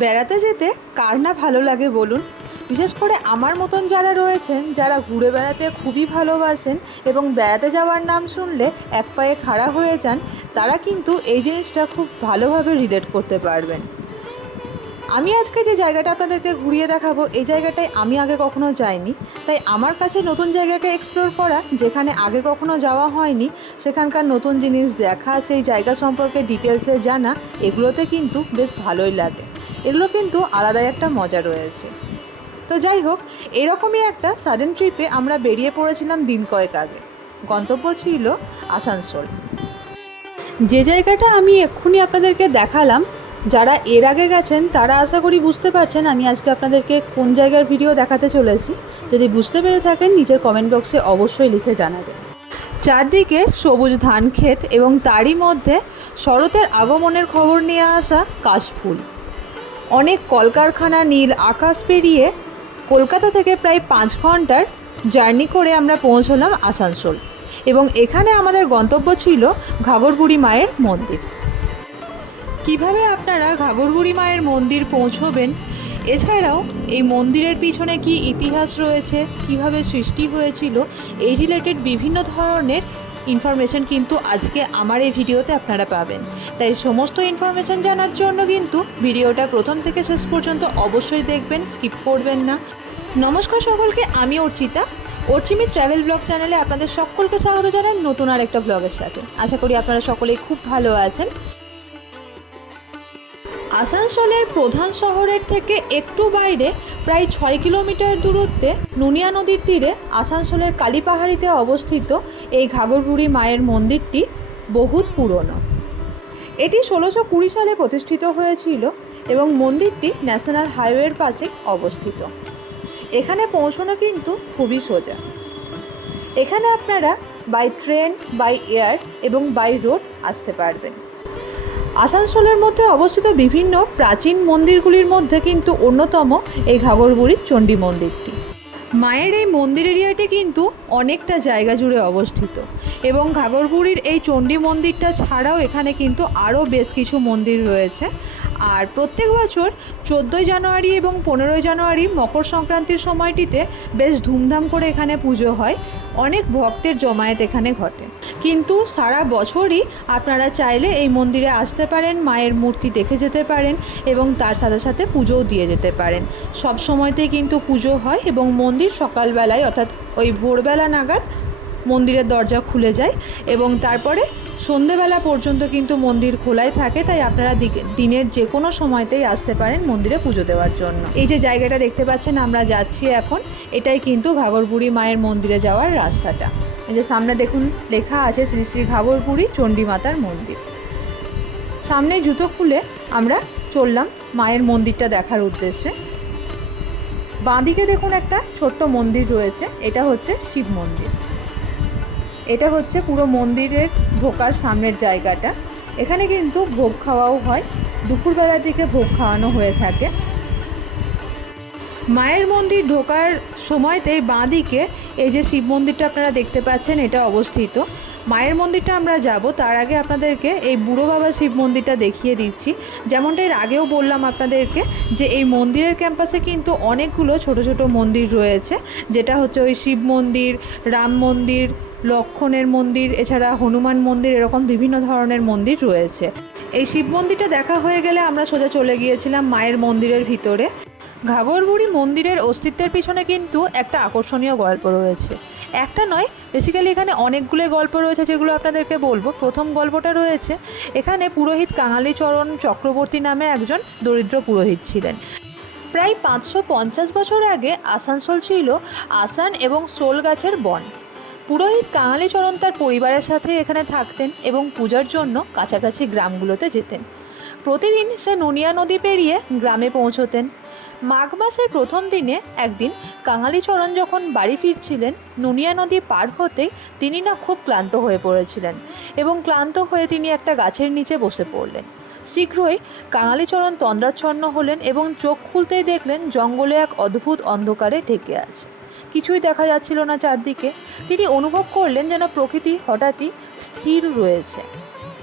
বেড়াতে যেতে কার না ভালো লাগে বলুন? বিশেষ করে আমার মতন যারা রয়েছেন, যারা ঘুরে বেড়াতে খুবই ভালোবাসেন এবং বেড়াতে যাওয়ার নাম শুনলে এক পায়ে খাড়া হয়ে যান, তারা কিন্তু এই জিনিসটা খুব ভালোভাবে রিলেট করতে পারবেন। আমি আজকে যে জায়গাটা আপনাদেরকে ঘুরিয়ে দেখাবো, এই জায়গাটায় আমি আগে কখনো যাইনি। তাই আমার কাছে নতুন জায়গাকে এক্সপ্লোর করা, যেখানে আগে কখনো যাওয়া হয়নি, সেখানকার নতুন জিনিস দেখা, সেই জায়গা সম্পর্কে ডিটেলসে জানা, এগুলোতে কিন্তু বেশ ভালোই লাগে। এগুলো কিন্তু আলাদাই একটা মজা রয়েছে। তো যাই হোক, এরকমই একটা সাডেন ট্রিপে আমরা বেরিয়ে পড়েছিলাম দিন কয়েক আগে। গন্তব্য ছিল আসানসোল। যে জায়গাটা আমি এক্ষুনি আপনাদেরকে দেখালাম যারা এর আগে গেছেন, তারা আশা করি বুঝতে পারছেন আমি আজকে আপনাদেরকে কোন জায়গার ভিডিও দেখাতে চলেছি। যদি বুঝতে পেরে থাকেন নিজের কমেন্ট বক্সে অবশ্যই লিখে জানাবেন। চারদিকে সবুজ ধান ক্ষেত এবং তারই মধ্যে শরতের আগমনের খবর নিয়ে আসা কাশফুল। অনেক কলকারখানা নীল আকাশ পেরিয়ে কলকাতা থেকে প্রায় পাঁচ ঘণ্টার জার্নি করে আমরা পৌঁছলাম আসানসোল। এবং এখানে আমাদের গন্তব্য ছিল ঘাগরবুড়ি মায়ের মন্দির। কীভাবে আপনারা ঘাগরবুড়ি মায়ের মন্দির পৌঁছবেন? এছাড়াও, এই মন্দিরের পিছনে কি ইতিহাস রয়েছে? কীভাবে সৃষ্টি হয়েছিল? এই রিলেটেড বিভিন্ন ধরনের ইনফরমেশন কিন্তু আজকে আমার এই ভিডিওতে আপনারা পাবেন। তাই সমস্ত ইনফরমেশন জানার জন্য কিন্তু ভিডিওটা প্রথম থেকে শেষ পর্যন্ত অবশ্যই দেখবেন স্কিপ করবেন না। নমস্কার সকলকে, আমি অর্চিতা। অর্চিমি ট্রাভেল ব্লগ চ্যানেলে আপনাদের সকলকে স্বাগত জানাই নতুন আর একটা ব্লগের সাথে। আশা করি আপনারা সকলেই খুব ভালো আছেন। আসানসোলের প্রধান শহরের থেকে একটু বাইরে, প্রায় ছয় কিলোমিটার দূরত্বে নুনিয়া নদীর তীরে আসানসোলের কালীপাহাড়িতে অবস্থিত এই ঘাগরবুড়ি মায়ের মন্দিরটি বহুত পুরনো। এটি ষোলোশো কুড়ি সালে প্রতিষ্ঠিত হয়েছিল এবং মন্দিরটি ন্যাশনাল হাইওয়ের পাশে অবস্থিত। এখানে পৌঁছানো কিন্তু খুবই সোজা। এখানে আপনারা বাই ট্রেন বাই এয়ার এবং বাই রোড আসতে পারবেন। আসানসোলের মধ্যে অবস্থিত বিভিন্ন প্রাচীন মন্দিরগুলির মধ্যে কিন্তু অন্যতম এই ঘাগরবুড়ির চণ্ডী মন্দিরটি। মায়ের এই মন্দির এরিয়াটি কিন্তু অনেকটা জায়গা জুড়ে অবস্থিত এবং ঘাগরবুড়ির এই চণ্ডী মন্দিরটা ছাড়াও এখানে কিন্তু আরও বেশ কিছু মন্দির রয়েছে। আর প্রত্যেক বছর চোদ্দোই জানুয়ারি এবং পনেরোই জানুয়ারি মকর সংক্রান্তির সময়টিতে বেশ ধুমধাম করে এখানে পুজো হয়। অনেক ভক্তের জমায়েত এখানে ঘটে। কিন্তু সারা বছরই আপনারা চাইলে এই মন্দিরে আসতে পারেন, মায়ের মূর্তি দেখে যেতে পারেন এবং তার সাথে সাথে পুজোও দিয়ে যেতে পারেন। সব সময়তেই কিন্তু পুজো হয় এবং মন্দির সকালবেলায় অর্থাৎ ওই ভোরবেলা নাগাদ মন্দিরের দরজা খুলে যায় এবং তারপরে সন্ধেবেলা পর্যন্ত কিন্তু মন্দির খোলাই থাকে, তাই আপনারা দিনের যে কোনো সময়তেই আসতে পারেন মন্দিরে পুজো দেওয়ার জন্য। এই যে জায়গাটা দেখতে পাচ্ছেন, আমরা যাচ্ছি এখন, এটাই কিন্তু ঘাগরবুড়ি মায়ের মন্দিরে যাওয়ার রাস্তাটা। এই যে সামনে দেখুন, লেখা আছে শ্রী শ্রী ঘাগরবুড়ি চণ্ডী মাতার মন্দির। সামনে জুতো খুলে আমরা চললাম মায়ের মন্দিরটা দেখার উদ্দেশ্যে। বাঁদিকে দেখুন একটা ছোট্ট মন্দির রয়েছে, এটা হচ্ছে শিব মন্দির। এটা হচ্ছে পুরো মন্দিরের ঢোকার সামনের জায়গাটা। এখানে কিন্তু ভোগ খাওয়াও হয়, দুপুরবেলার দিকে ভোগ খাওয়ানো হয়ে থাকে। মায়ের মন্দির ঢোকার সময়তেই বাঁদিকে এই যে শিব মন্দিরটা আপনারা দেখতে পাচ্ছেন, এটা অবস্থিত। মায়ের মন্দিরটা আমরা যাব, তার আগে আপনাদেরকে এই বুড়ো বাবা শিব মন্দিরটা দেখিয়ে দিচ্ছি। যেমনটা এর আগেও বললাম আপনাদেরকে যে এই মন্দিরের ক্যাম্পাসে কিন্তু অনেকগুলো ছোট ছোট মন্দির রয়েছে, যেটা হচ্ছে ওই শিব মন্দির, রাম মন্দির লক্ষণের মন্দির, এছাড়া হনুমান মন্দির, এরকম বিভিন্ন ধরনের মন্দির রয়েছে। এই শিব মন্দিরটা দেখা হয়ে গেলে আমরা সোজা চলে গিয়েছিলাম মায়ের মন্দিরের ভিতরে। ঘাগরবুড়ি মন্দিরের অস্তিত্বের পিছনে কিন্তু একটা আকর্ষণীয় গল্প রয়েছে। একটা নয় বেসিক্যালি এখানে অনেকগুলো গল্প রয়েছে যেগুলো আপনাদেরকে বলব। প্রথম গল্পটা রয়েছে, এখানে পুরোহিত কাঙালিচরণ চক্রবর্তী নামে একজন দরিদ্র পুরোহিত ছিলেন। প্রায় পাঁচশো পঞ্চাশ বছর আগে আসানসোল ছিল আসান এবং সোল গাছের বন। পুরোহিত কাঙালিচরণ তার পরিবারের সাথে এখানে থাকতেন এবং পূজার জন্য কাছাকাছি গ্রামগুলোতে যেতেন। প্রতিদিন সে নুনিয়া নদী পেরিয়ে গ্রামে পৌঁছতেন। মাঘ মাসের প্রথম দিনে একদিন কাঙালিচরণ যখন বাড়ি ফিরছিলেন, নুনিয়া নদী পার হতেই তিনি না খুব ক্লান্ত হয়ে পড়েছিলেন এবং ক্লান্ত হয়ে তিনি একটা গাছের নিচে বসে পড়লেন। শীঘ্রই কাঙালিচরণ তন্দ্রাচ্ছন্ন হলেন এবং চোখ খুলতেই দেখলেন জঙ্গলে এক অদ্ভুত অন্ধকারে ঢেকে আছে। কিছুই দেখা যাচ্ছিল না চারদিকে। তিনি অনুভব করলেন যেন প্রকৃতি হঠাৎই স্থির রয়েছে।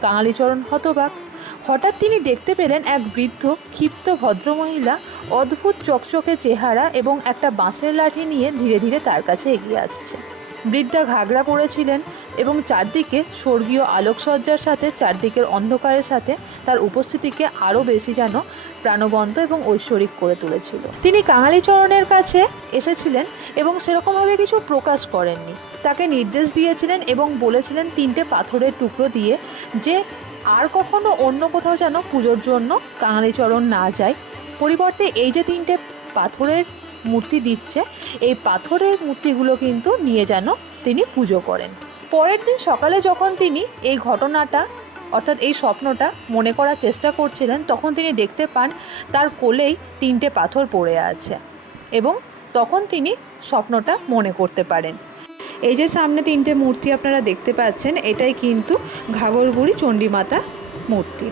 কাঙালিচরণ হতবাক। হঠাৎ তিনি দেখতে পেলেন এক বৃদ্ধ ক্ষিপ্ত ভদ্রমহিলা, অদ্ভুত চকচকে চেহারা এবং একটা বাঁশের লাঠি নিয়ে ধীরে ধীরে তার কাছে এগিয়ে আসছে। বৃদ্ধা ঘাগরা পরেছিলেন এবং চারদিকে স্বর্গীয় আলোকসজ্জার সাথে, চারদিকের অন্ধকারের সাথে তার উপস্থিতিকে আরও বেশি যেন প্রাণবন্ত এবং ঐশ্বরিক করে তুলেছিল। তিনি কাঙালিচরণের কাছে এসেছিলেন এবং সেরকমভাবে কিছু প্রকাশ করেননি। তাকে নির্দেশ দিয়েছিলেন এবং বলেছিলেন তিনটে পাথরের টুকরো দিয়ে যে আর কখনো অন্য কোথাও যেন পুজোর জন্য কাঙালিচরণ না যায়। পরিবর্তে এই যে তিনটে পাথরের মূর্তি দিচ্ছে, এই পাথরের মূর্তিগুলো কিন্তু নিয়ে যেন তিনি পুজো করেন। পরের দিন সকালে যখন তিনি এই ঘটনাটা অর্থাৎ এই স্বপ্নটা মনে করার চেষ্টা করছিলেন, তখন তিনি দেখতে পান তার কোলেই তিনটে পাথর পড়ে আছে এবং তখন তিনি স্বপ্নটা মনে করতে পারেন। এই যে সামনে তিনটে মূর্তি আপনারা দেখতে পাচ্ছেন, এটাই কিন্তু ঘাগরবুড়ি চণ্ডীমাতা মূর্তি।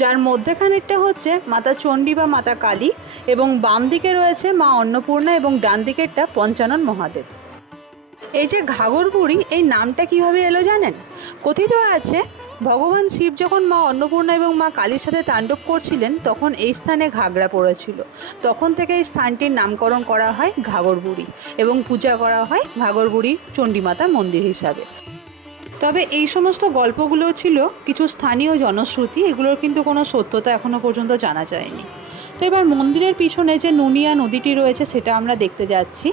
যার মধ্যেখানেরটা হচ্ছে মাতা চণ্ডী বা মাতা কালী এবং বাম দিকে রয়েছে মা অন্নপূর্ণা এবং ডান দিকেরটা পঞ্চানন মহাদেব। এই যে ঘাগরবুড়ি, এই নামটা কীভাবে এলো জানেন? কথিত আছে ভগবান শিব যখন মা অন্নপূর্ণা এবং মা কালীর সাথে তাণ্ডব করছিলেন, তখন এই স্থানে ঘাগরা পড়েছিল। তখন থেকে এই স্থানটির নামকরণ করা হয় ঘাগরবুড়ি এবং পূজা করা হয় ঘাগরবুড়ি চণ্ডীমাতা মন্দির হিসাবে। তবে এই সমস্ত গল্পগুলো ছিল কিছু স্থানীয় জনশ্রুতি, এগুলোর কিন্তু কোনো সত্যতা এখনও পর্যন্ত জানা যায়নি। তো এবার মন্দিরের পিছনে যে নুনিয়া নদীটি রয়েছে, সেটা আমরা দেখতে যাচ্ছি।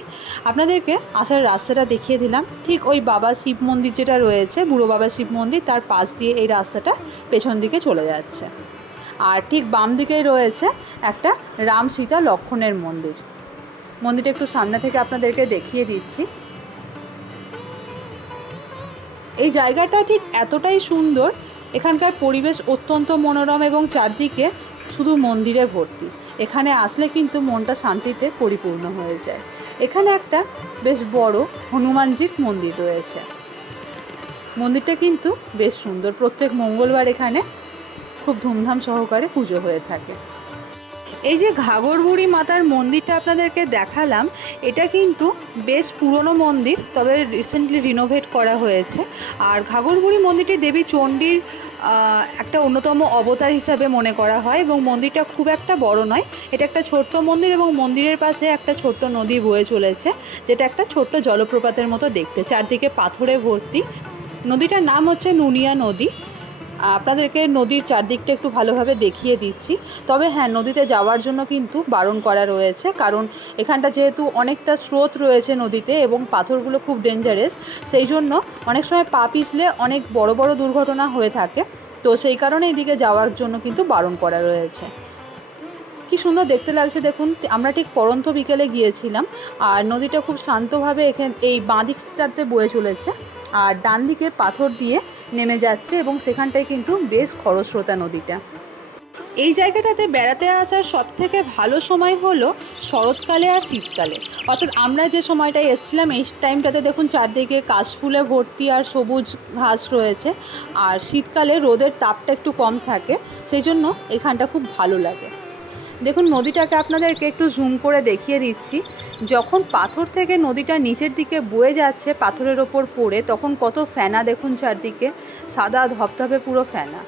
আপনাদেরকে আসার রাস্তাটা দেখিয়ে দিলাম। ঠিক ওই বাবা শিব মন্দির যেটা রয়েছে, বুড়ো বাবা শিব মন্দির, তার পাশ দিয়ে এই রাস্তাটা পেছন দিকে চলে যাচ্ছে। আর ঠিক বাম দিকেই রয়েছে একটা রাম সীতা লক্ষণের মন্দির। মন্দিরটা একটু সামনে থেকে আপনাদেরকে দেখিয়ে দিচ্ছি। এই জায়গাটা ঠিক এতটাই সুন্দর, এখানকার পরিবেশ অত্যন্ত মনোরম এবং চারদিকে শুধু মন্দিরে ভর্তি। এখানে আসলে কিন্তু মনটা শান্তিতে পরিপূর্ণ হয়ে যায়। এখানে একটা বেশ বড় হনুমানজির মন্দির রয়েছে। মন্দিরটা কিন্তু বেশ সুন্দর। প্রত্যেক মঙ্গলবার এখানে খুব ধুমধাম সহকারে পুজো হয়ে থাকে। এই যে ঘাগরবুড়ি মাতার মন্দিরটা আপনাদেরকে দেখালাম, এটা কিন্তু বেশ পুরনো মন্দির, তবে রিসেন্টলি রিনোভেট করা হয়েছে। আর ঘাগরবুড়ি মন্দিরটি দেবী চণ্ডীর একটা অন্যতম অবতার হিসাবে মনে করা হয় এবং মন্দিরটা খুব একটা বড় নয়। এটা একটা ছোট্ট মন্দির এবং মন্দিরের পাশে একটা ছোট্ট নদী বয়ে চলেছে, যেটা একটা ছোট্ট জলপ্রপাতের মতো দেখতে, চারদিকে পাথরে ভর্তি। নদীটার নাম হচ্ছে নুনিয়া নদী। আপনাদেরকে নদীর চারদিকটা একটু ভালোভাবে দেখিয়ে দিচ্ছি। তবে হ্যাঁ নদীতে যাওয়ার জন্য কিন্তু বারণ করা রয়েছে। কারণ এখানটা যেহেতু অনেকটা স্রোত রয়েছে নদীতে এবং পাথরগুলো খুব ডেঞ্জারাস সেই জন্য অনেক সময় পা পিছলে অনেক বড় বড় দুর্ঘটনা হয়ে থাকে। তো সেই কারণে এইদিকে যাওয়ার জন্য কিন্তু বারণ করা রয়েছে। কি সুন্দর দেখতে লাগছে দেখুন, আমরা ঠিক পরন্ত বিকেলে গিয়েছিলাম আর নদীটা খুব শান্তভাবে এখানে, এই বাঁ দিকটাতে বয়ে চলেছে। আর ডান দিকে পাথর দিয়ে নেমে যাচ্ছে এবং সেখানটায় কিন্তু বেশ খরস্রোতা নদীটা। এই জায়গাটাতে বেড়াতে আসার সব থেকে ভালো সময় হলো শরৎকালে আর শীতকালে। অর্থাৎ আমরা যে সময়টায় এসেছিলাম, এই টাইমটাতে দেখুন চারদিকে কাশফুলে ভর্তি আর সবুজ ঘাস রয়েছে। আর শীতকালে রোদের তাপটা একটু কম থাকে সেই জন্য এখানটা খুব ভালো লাগে। দেখুন, নদীটাকে আপনাদেরকে একটু জুম করে দেখিয়ে দিচ্ছি। যখন পাথর থেকে নদীটা নিচের দিকে বয়ে যাচ্ছে, পাথরের ওপর পড়ে, তখন কত ফেনা দেখুন চারদিকে। সাদা ধপধপে পুরো ফেনা।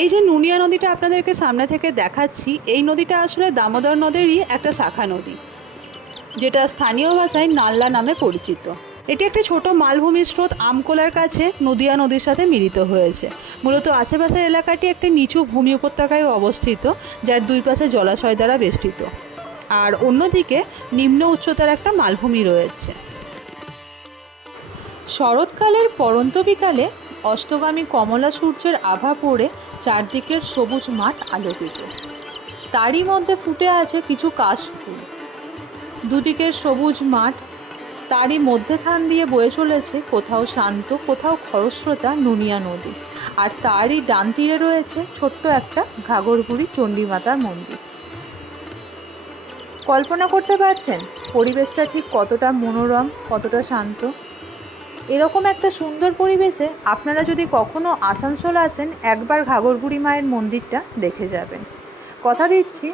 এই যে নুনিয়া নদীটা আপনাদেরকে সামনে থেকে দেখাচ্ছি, এই নদীটা আসলে দামোদর নদীরই একটা শাখা নদী, যেটা স্থানীয় ভাষায় নাল্লা নামে পরিচিত। এটি একটি ছোট মালভূমি স্রোত আমকোলার কাছে নদিয়া নদীর সাথে মিলিত হয়েছে। মূলত আশেপাশের এলাকাটি একটি নিচু ভূমি উপত্যকায় অবস্থিত, যার দুই পাশে জলাশয় দ্বারা বেষ্টিত। আর অন্যদিকে নিম্ন উচ্চতার একটা মালভূমি রয়েছে। শরৎকালের পরন্ত বিকালে অস্তগামী কমলা সূর্যের আভা পড়ে চারদিকের সবুজ মাঠ আলোকিত। তারই মধ্যে ফুটে আছে কিছু কাশফুল দুদিকের সবুজ মাঠ তারই মধ্যেখান দিয়ে বয়ে চলেছে কোথাও শান্ত, কোথাও খরস্রোতা নুনিয়া নদী। আর তারই ডান তীরে রয়েছে ছোট্ট একটা ঘাগরগুড়ি চণ্ডীমাতার মন্দির। কল্পনা করতে পারছেন পরিবেশটা ঠিক কতটা মনোরম, কতটা শান্ত? এরকম একটা সুন্দর পরিবেশে আপনারা যদি কখনো আসানসোল আসেন, একবার ঘাগরবুড়ি মায়ের মন্দিরটা দেখে যাবেন। কথা দিচ্ছি,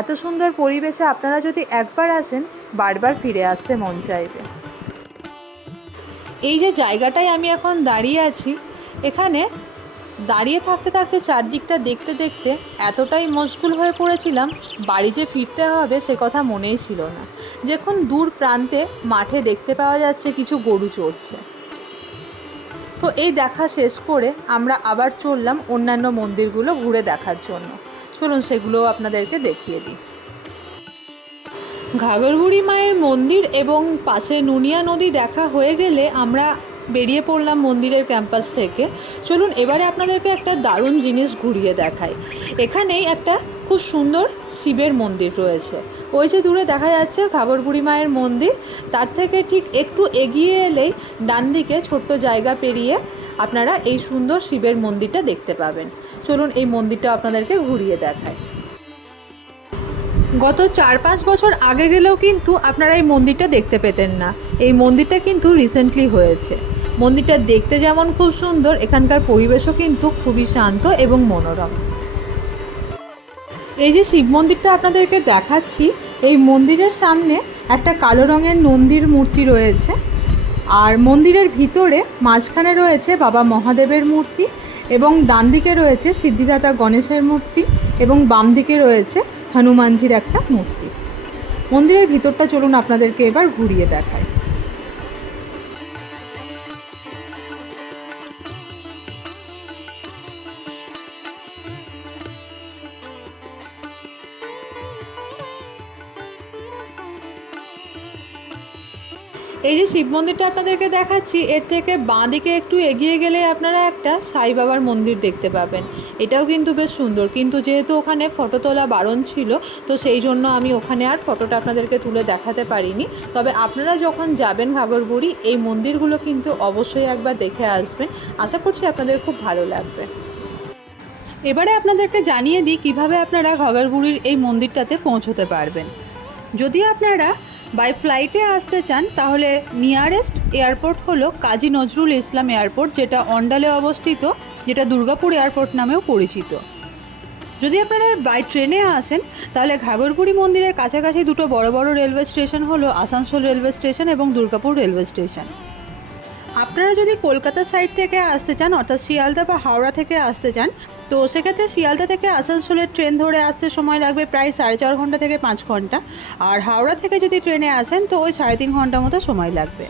এত সুন্দর পরিবেশে আপনারা যদি একবার আসেন বারবার ফিরে আসতে মন চাইবে। এই যে জায়গাটায় আমি এখন দাঁড়িয়ে আছি, এখানে দাঁড়িয়ে থাকতে থাকতে চারদিকটা দেখতে দেখতে এতটাই মশগুল হয়ে পড়েছিলাম, বাড়ি যে ফিরতে হবে সে কথা মনেই ছিল না। যখন দূর প্রান্তে মাঠে দেখতে পাওয়া যাচ্ছে কিছু গরু চড়ছে। তো এই দেখা শেষ করে আমরা আবার চললাম অন্যান্য মন্দিরগুলো ঘুরে দেখার জন্য। চলুন সেগুলো আপনাদেরকে দেখিয়ে দিই। ঘাগরবুড়ি মায়ের মন্দির এবং পাশে নুনিয়া নদী দেখা হয়ে গেলে আমরা বেরিয়ে পড়লাম মন্দিরের ক্যাম্পাস থেকে। চলুন, এবারে আপনাদেরকে একটা দারুণ জিনিস ঘুরিয়ে দেখাই। এখানেই একটা খুব সুন্দর শিবের মন্দির রয়েছে। ওই যে দূরে দেখা যাচ্ছে ঘাগরবুড়ি মায়ের মন্দির। তার থেকে ঠিক একটু এগিয়ে এলেই ডান দিকে ছোট্ট জায়গা পেরিয়ে আপনারা এই সুন্দর শিবের মন্দিরটা দেখতে পাবেন। চলুন, এই মন্দিরটা আপনাদেরকে ঘুরিয়ে দেখায় গত চার পাঁচ বছর আগে গেলেও কিন্তু আপনারা এই মন্দিরটা দেখতে পেতেন না। এই মন্দিরটা কিন্তু রিসেন্টলি হয়েছে। মন্দিরটা দেখতে যেমন খুব সুন্দর, এখানকার পরিবেশও কিন্তু খুবই শান্ত এবং মনোরম। এই যে শিব মন্দিরটা আপনাদেরকে দেখাচ্ছি, এই মন্দিরের সামনে একটা কালো রঙের নন্দীর মূর্তি রয়েছে। আর মন্দিরের ভিতরে মাঝখানে রয়েছে বাবা মহাদেবের মূর্তি এবং ডান দিকে রয়েছে সিদ্ধিদাতা গণেশের মূর্তি এবং বাম দিকে রয়েছে হনুমানজির একটা মূর্তি। মন্দিরের ভিতরটা চলুন আপনাদেরকে এবার ঘুরিয়ে দেখায় এই যে শিব মন্দিরটা আপনাদেরকে দেখাচ্ছি, এর থেকে বাঁ দিকে একটু এগিয়ে গেলে আপনারা একটা সাই বাবার মন্দির দেখতে পাবেন। এটাও কিন্তু বেশ সুন্দর। কিন্তু যেহেতু ওখানে ফটো তোলা বারণ ছিল, তো সেই জন্য আমি ওখানে আর ফটোটা আপনাদেরকে তুলে দেখাতে পারিনি। তবে আপনারা যখন যাবেন ঘাগরবুড়ি, এই মন্দিরগুলো কিন্তু অবশ্যই একবার দেখে আসবেন। আশা করছি আপনাদের খুব ভালো লাগবে। এবারে আপনাদেরকে জানিয়ে দিই কীভাবে আপনারা ঘাগরবুড়ির এই মন্দিরটাতে পৌঁছতে পারবেন। যদি আপনারা বাই ফ্লাইটে আসতে চান, তাহলে নিয়ারেস্ট এয়ারপোর্ট হলো কাজী নজরুল ইসলাম এয়ারপোর্ট যেটা অন্ডালে অবস্থিত, যেটা দুর্গাপুর এয়ারপোর্ট নামেও পরিচিত। যদি আপনারা বাই ট্রেনে আসেন, তাহলে ঘাগরপুরি মন্দিরের কাছাকাছি দুটো বড় বড় রেলওয়ে স্টেশন হলো আসানসোল রেলওয়ে স্টেশন এবং দুর্গাপুর রেলওয়ে স্টেশন আপনারা যদি কলকাতা সাইড থেকে আসতে চান, অর্থাৎ শিয়ালদা বা হাওড়া থেকে আসতে চান, তো সেক্ষেত্রে শিয়ালদা থেকে আসানসোলের ট্রেন ধরে আসতে সময় লাগবে প্রায় সাড়ে চার ঘণ্টা থেকে পাঁচ ঘণ্টা। আর হাওড়া থেকে যদি ট্রেনে আসেন, তো ওই সাড়ে তিন ঘণ্টা মতো সময় লাগবে।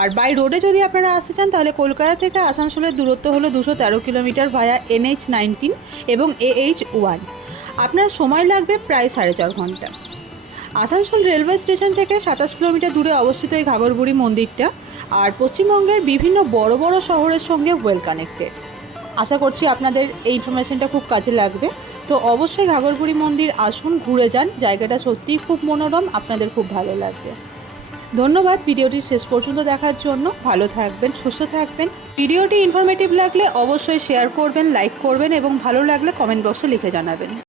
আর বাই রোডে যদি আপনারা আসতে চান, তাহলে কলকাতা থেকে আসানসোলের দূরত্ব হলো দুশো তেরো কিলোমিটার ভায়া এনএইচ নাইনটিন এবং এএইচ ওয়ান আপনার সময় লাগবে প্রায় সাড়ে চার ঘণ্টা। আসানসোল রেলওয়ে স্টেশন থেকে সাতাশ কিলোমিটার দূরে অবস্থিত এই ঘাগরবুড়ি মন্দিরটা। আর পশ্চিমবঙ্গের বিভিন্ন বড় বড় শহরের সঙ্গে ওয়েল কানেক্টেড আশা করছি আপনাদের এই ইনফরমেশনটা খুব কাজে লাগবে। তো অবশ্যই ঘাগরবুড়ি মন্দির আসুন, ঘুরে যান। জায়গাটা সত্যিই খুব মনোরম, আপনাদের খুব ভালো লাগবে। ধন্যবাদ ভিডিওটি শেষ পর্যন্ত দেখার জন্য। ভালো থাকবেন, সুস্থ থাকবেন। ভিডিওটি ইনফরমেটিভ লাগলে অবশ্যই শেয়ার করবেন লাইক করবেন এবং ভালো লাগলে কমেন্ট বক্সে লিখে জানাবেন।